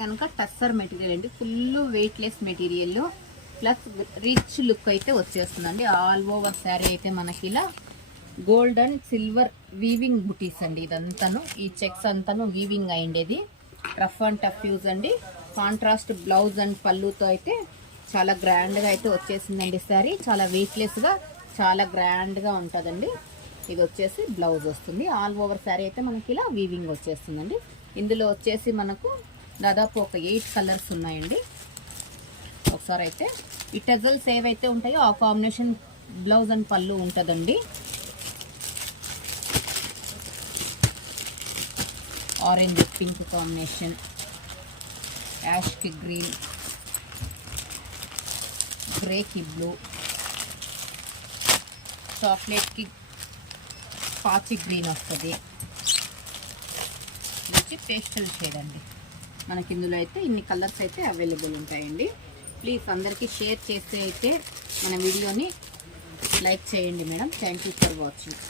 కనుక టస్సర్ మెటీరియల్ అండి, full weightless material plus rich look అయితే వచ్చేస్తుందండి. ఆల్ ఓవర్ శారీ అయితే మనకి ఇలా గోల్డ్ అండ్ సిల్వర్ వీవింగ్ బుటీస్ అండి. ఇదంతాను ఈ చెక్స్ అంతాను వీవింగ్ అయిండేది. రఫ్ అండ్ టఫ్ యూజ్ అండి. కాంట్రాస్ట్ బ్లౌజ్ అండ్ పళ్ళుతో అయితే చాలా గ్రాండ్గా అయితే వచ్చేసిందండి శారీ. చాలా వెయిట్లెస్గా చాలా గ్రాండ్గా ఉంటుందండి. ఇది వచ్చేసి బ్లౌజ్ వస్తుంది. ఆల్ ఓవర్ శారీ అయితే మనకి ఇలా వీవింగ్ వచ్చేస్తుందండి. ఇందులో వచ్చేసి మనకు దాదాపు ఒక 8 కలర్స్ ఉన్నాయండి. ఒకసారి అయితే ఈ టజల్స్ ఏవైతే ఉంటాయో ఆ కాంబినేషన్ బ్లౌజ్ అండ్ పళ్ళు ఉంటుందండి. ఆరెంజ్ పింక్ కాంబినేషన్, యాష్కి గ్రీన్, గ్రేకి బ్లూ, చాక్లెట్కి పాచి గ్రీన్ వస్తుంది. వచ్చి పేస్టల్ షేడ్ అండి. మనకి ఇందులో అయితే ఇన్ని కలర్స్ అయితే అవైలబుల్ ఉంటాయండి. ప్లీజ్ అందరికీ షేర్ చేస్తే అయితే మన వీడియోని లైక్ చేయండి madam. Thank you for watching.